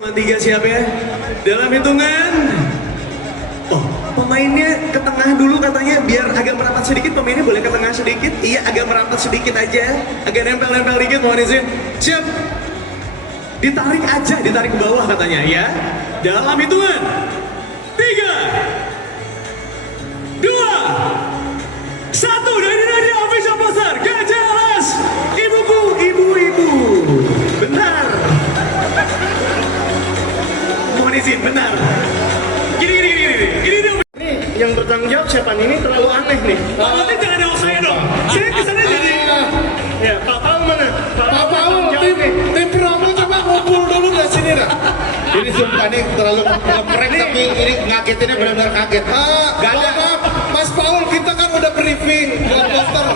Tiga siap ya? Dalam hitungan. Oh, pemainnya ke tengah dulu katanya biar agak merapat sedikit. Pemainnya boleh ke tengah sedikit. Iya, agak merapat sedikit aja. Agak nempel-nempel dikit, mohon izin. Siap. Ditarik aja, ditarik ke bawah katanya ya. Dalam hitungan. 3, 2, 1. Dari official poster GJLS. Ibuku, ibu-ibu. Benar. Mohon izin, benar. Gini. Ini yang bertanggung jawab siapa nih? Ini terlalu aneh nih. Nanti jangan ada saya dong. Saya kesannya jadi. Ya, Pak Paul mana? Pak Paul, tim promo coba ngumpul dulu ke sini dah. Ini sumpah nih terlalu ngeprek tapi ini ngagetinnya benar-benar kaget. Gak ada. Mas Paul, kita kan udah briefing buat poster.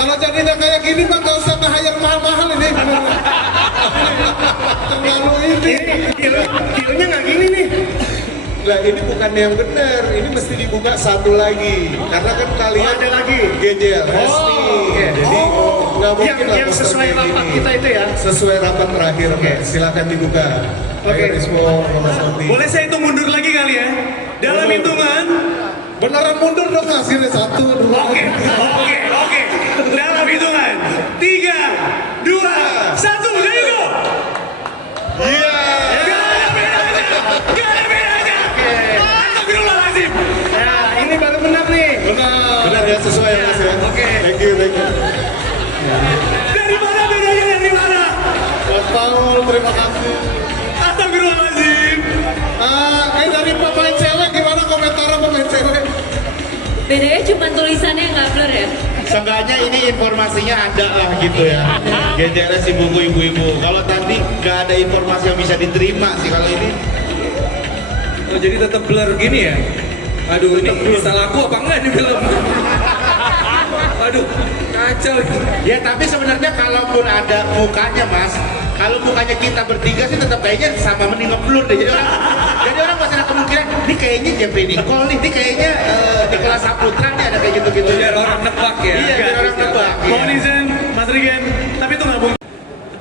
Kalau jadinya kayak gini mah gak usah nge-hire mahal-mahal ini. Terlalu ini. Dealnya nggak gini nih. Lah ini bukan yang benar, ini mesti dibuka satu lagi. Karena kan kalian ada lagi. GJLS nih. Jadi nggak mungkin lah yang poster sesuai kayak rapat gini. kita itu ya. Sesuai rapat terakhir, silakan dibuka. Ayo Rismo, Mas Santi. Boleh saya hitung mundur lagi kali ya? Dalam hitungan. Beneran mundur dong hasilnya 1, 2. Oke. Dalam hitungan 3, 2, 1, there you go. Iya. Gak ada bedanya. Astagfirullahaladzim. Ya, ini baru benar nih. Benar ya, sesuai ya Mas ya. Oke. Thank you. Dari mana bedanya, dari mana? Mas Paul, terima kasih. Astagfirullahaladzim. Dari pemain cewek gimana komentar pemain cewek? Bedanya cuma tulisannya yang nggak blur ya? Seenggaknya ini informasinya ada lah gitu ya. GJLS ibu-ibu. Kalau tadi nggak ada informasi yang bisa diterima sih kalau ini. Oh, jadi tetap blur gini ya? Aduh, ini salah aku apa enggak di film? Aduh, kacau. Ya tapi sebenarnya kalaupun ada mukanya Mas, kalau mukanya kita bertiga sih tetap kayaknya sama mending ngeblur deh. Jadi orang masih ada kemungkinan, ini kayaknya Jeffrey Nicole nih, ini kayaknya Nicholas Saputra nih ada kayak gitu-gitu. Biar orang nebak ya? Iya, biar orang nebak. Mohon izin, Mas Rigen, tapi itu nggak boleh.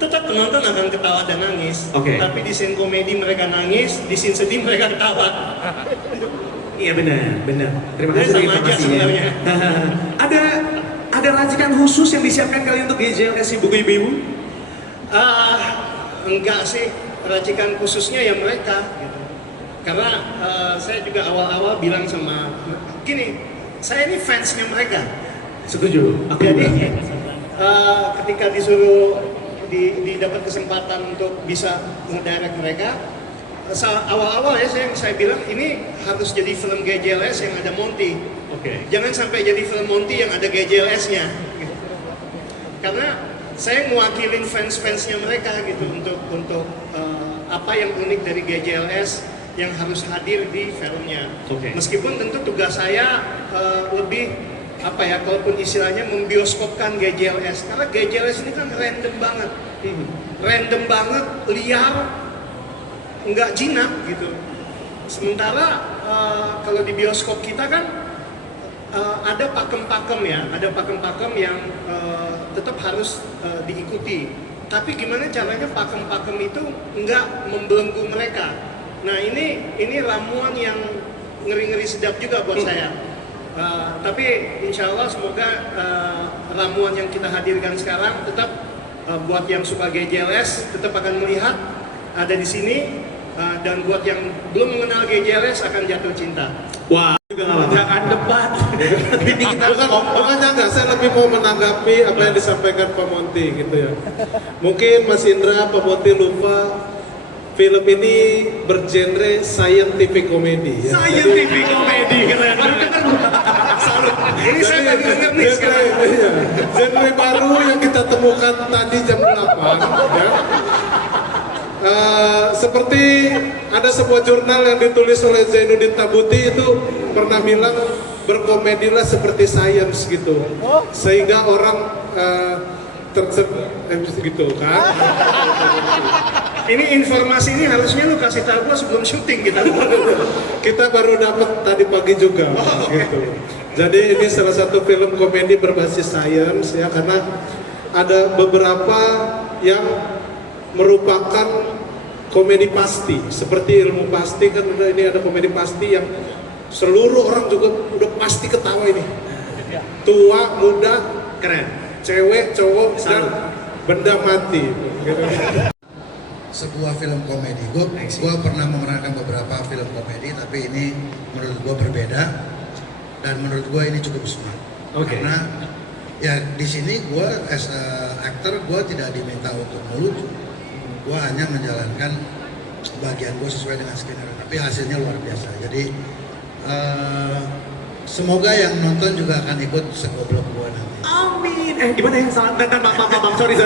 Tetap penonton akan ketawa dan nangis. Oke. Tapi di scene komedi mereka nangis, di scene sedih mereka ketawa. Iya benar. Terima kasih sama aja informasinya. sebenarnya. Ada racikan khusus yang disiapkan kalian untuk GJLS ibu-ibu? Enggak sih, racikan khususnya ya mereka gitu. Karena saya juga awal-awal bilang sama gini, saya ini fansnya mereka. Setuju. Aku Jadi juga. ketika disuruh didapat kesempatan untuk bisa ngedirect mereka, awal-awal ya saya bilang ini harus jadi film GJLS yang ada Monty. Oke. Jangan sampai jadi film Monty yang ada GJLS-nya. Gitu. Karena saya mewakilin fans-fansnya mereka gitu untuk apa yang unik dari GJLS yang harus hadir di filmnya. Oke. Meskipun tentu tugas saya lebih apa ya, kalaupun istilahnya membioskopkan GJLS, karena GJLS ini kan random banget, liar, nggak jinak gitu. Sementara kalau di bioskop kita kan ada pakem-pakem ya, ada pakem-pakem yang tetap harus diikuti. Tapi gimana caranya pakem-pakem itu nggak membelenggu mereka? Nah ini ramuan yang ngeri-ngeri sedap juga buat saya. Tapi insya Allah semoga ramuan yang kita hadirkan sekarang tetap buat yang suka GJLS tetap akan melihat ada di sini, dan buat yang belum mengenal GJLS akan jatuh cinta. Wah, juga jangan debat. Ini kita Bukannya enggak, saya lebih mau menanggapi apa yang disampaikan Pak Monty gitu ya. Mungkin Mas Indra, Pak Monty lupa film ini bergenre scientific comedy ya. Scientific comedy keren. Ini saya baru dengar nih sekarang. Genre baru yang kita temukan tadi jam 8 ya. Seperti ada sebuah jurnal yang ditulis oleh Zainuddin Tabuti itu pernah bilang berkomedilah seperti sains gitu, sehingga orang gitu kan. Ini informasi ini harusnya lu kasih tahu gua sebelum syuting kita. Kita baru dapat tadi pagi juga gitu. Jadi ini salah satu film komedi berbasis sains ya, karena ada beberapa yang merupakan komedi pasti, seperti Ilmu Pasti kan udah ini ada komedi pasti yang seluruh orang juga udah pasti ketawa ini. Tua, muda, Keren. cewek, cowok, dan Salut. benda mati. Gitu. Sebuah film komedi. Gue pernah memerankan beberapa film komedi, tapi ini menurut gue berbeda dan menurut gue ini cukup smart. Oke. Karena ya di sini gue as a actor gue tidak diminta untuk melucu. Gue hanya menjalankan bagian gue sesuai dengan skenario, tapi hasilnya luar biasa. Jadi semoga yang nonton juga akan ikut segoblok gue nanti. Amin. Gimana ya? Salah. Bang. Sorry.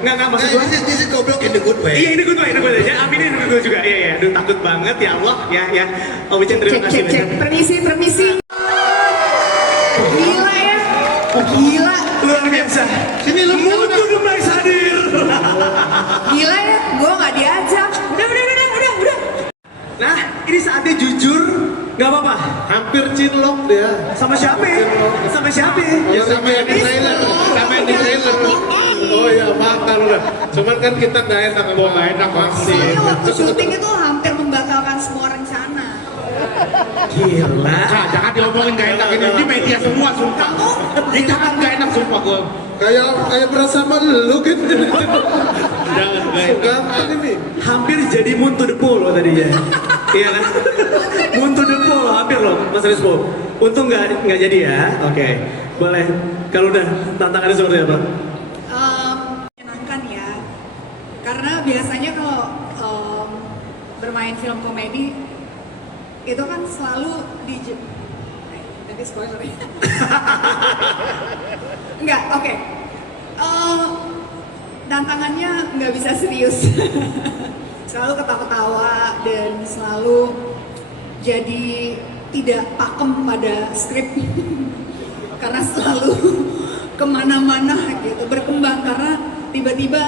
Nggak maksud Nah, gua. ini goblok in the good way. Iya, ini good way. Ya, aminin gue juga. Iya. Aduh, takut banget ya Allah. Ya. Om Ican, terima kasih. Cek. Permisi. Gila ya. Gila. Luar biasa. Sini lu Mutu Demais hadir. Gila ya. Gue nggak diajak. Udah. Nah, ini saatnya jujur. Nggak apa-apa. Hampir cinlok dia. Sama siapa? Ya, Sama yang di trailer. Oh iya, makan udah. Cuman kan kita nggak enak ngomong. Nggak enak, pasti. Soalnya waktu syuting itu hampir membatalkan semua rencana. Gila. Nah, jangan diomongin gak enak ini. Di media semua sumpah. Di jangan gak enak sumpah gue. Kayak berasa sama lu gitu. Jangan gak enak. Gampang ini. Hampir jadi Muntu Depo loh tadinya. Iya kan? Muntu Depo loh, hampir loh, Mas Rizpo. Untung nggak jadi ya. Oke, boleh. Kalau udah tantangannya seperti apa? Menyenangkan ya. Karena biasanya kalau bermain film komedi itu kan selalu tapi spoiler ya. Enggak, oke. Tantangannya nggak bisa serius. Selalu ketawa-ketawa dan selalu jadi tidak pakem pada skrip. Karena selalu kemana-mana gitu, berkembang karena tiba-tiba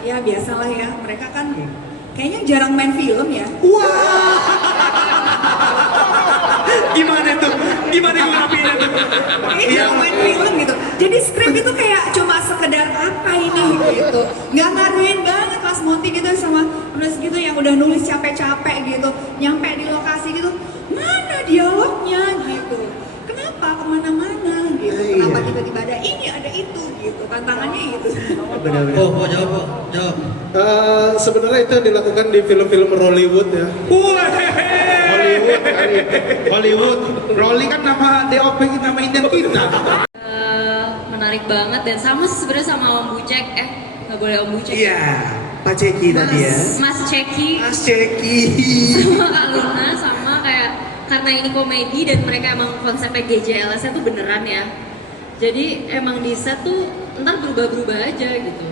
ya biasalah ya, mereka kan kayaknya jarang main film ya. Gimana tuh? Gimana gue rapiinnya tuh? Kayaknya jarang main film gitu. Jadi skrip itu kayak cuma sekedar apa ini gitu. Nggak ngaruhin banget Mas Monty gitu sama nulis gitu yang udah nulis capek-capek gitu. Nyampe di lokasi gitu, mana dialognya gitu. Kenapa kemana-mana gitu. Kenapa tiba-tiba ada ini, ada itu gitu. Tantangannya gitu. Oh, jawab. Sebenarnya itu yang dilakukan di film-film Hollywood ya. Hollywood kan. Hollywood. Rolly kan nama DOP nama Indian kita. Menarik banget dan sama sih sebenarnya sama Om Bucek. Nggak boleh Om Bucek. Iya, Pak Ceki tadi ya. Mas Ceki Mas Ceki. sama Kak Luna sama kayak karena ini komedi dan mereka emang konsepnya GJLS-nya tuh beneran ya. Jadi emang di set tuh ntar berubah-berubah aja gitu.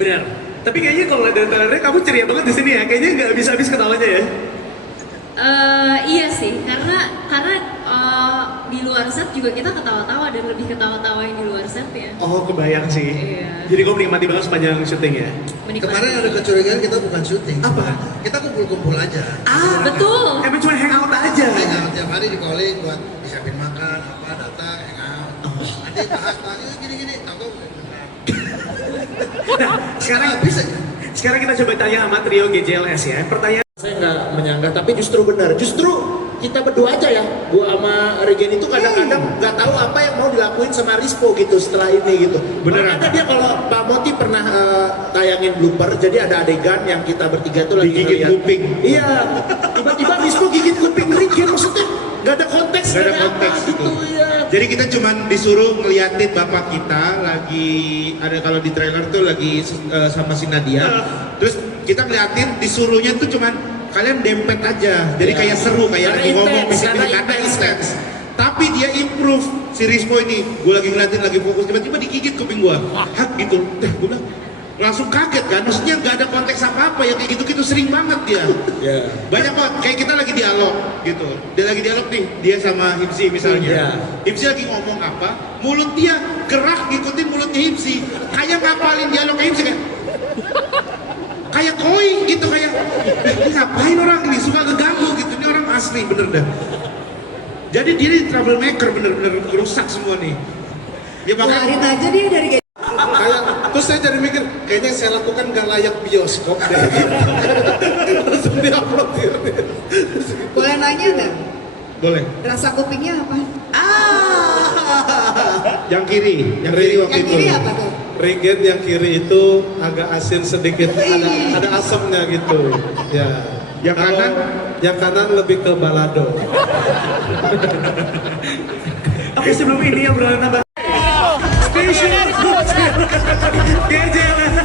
Benar. Tapi kayaknya kalau lihat dari trailernya kamu ceria banget di sini ya. Kayaknya nggak habis-habis ketawanya ya. Iya sih, karena di luar set juga kita ketawa-tawa dan lebih ketawa-tawa yang di luar set ya. Oh, kebayang sih. Iya. Jadi kamu menikmati banget sepanjang syuting ya. Menikmati. Kemarin ada kecurigaan kita bukan syuting. Apa? Kita kumpul-kumpul aja. Betul. Emang cuma hangout aja. Hangout tiap hari di calling buat disiapin makan, apa datang hangout. Nanti bahas gini-gini. Tahu Nah, sekarang bisa. Sekarang kita coba tanya sama trio GJLS ya. Pertanyaan Saya nggak menyangka, tapi justru benar. Justru kita berdua aja ya, gua sama Regen itu kadang-kadang nggak tahu apa yang mau dilakuin sama Rispo gitu setelah ini gitu. Beneran. Ada dia kalau Pak Moti pernah tayangin blooper, jadi ada adegan yang kita bertiga tuh lagi Digigit ngeliat. kuping. Iya, tiba-tiba Rispo gigit kuping Regen, maksudnya nggak ada konteks, Nggak ada nggak konteks apa, gitu gitu. ya. Jadi kita cuman disuruh ngeliatin bapak kita lagi ada kalau di trailer tuh lagi sama si Nadia. Terus kita ngeliatin disuruhnya tuh cuman kalian dempet aja. Jadi Ya. kayak seru kayak Karena lagi ngomong intens, misalnya karena karena intens. intens. Tapi dia improve si Rispo ini. Gue lagi ngeliatin lagi fokus tiba-tiba digigit kuping gue. Hak gitu. Gue bilang langsung kaget kan. Maksudnya nggak ada konteks apa-apa ya kayak gitu-gitu sering banget dia. Ya. Banyak banget, kayak kita lagi dialog gitu. Dia lagi dialog nih, dia sama Himsi misalnya. Iya. Himsi lagi ngomong apa, mulut dia gerak ngikutin mulutnya Himsi. Kayak ngapalin dialog Himsi kayak koi gitu, kayak ini ngapain orang ini, suka ngeganggu gitu. Ini orang asli bener dah. Jadi dia ini troublemaker, bener-bener rusak semua nih. Ya Keluarin makanya aja dia dari Kayak terus saya jadi mikir, kayaknya yang saya lakukan gak layak bioskop deh. Langsung di-upload gitu. Boleh nanya nggak? Boleh. Rasa kupingnya apa? Yang kiri waktu Yang itu. kiri apa tuh? Ringgit yang kiri itu agak asin sedikit, ada asamnya gitu. Ya. Yang Kalau kanan? Yang kanan lebih ke balado. Oke, sebelum ini yang berlalu nambah. Spesial GJLS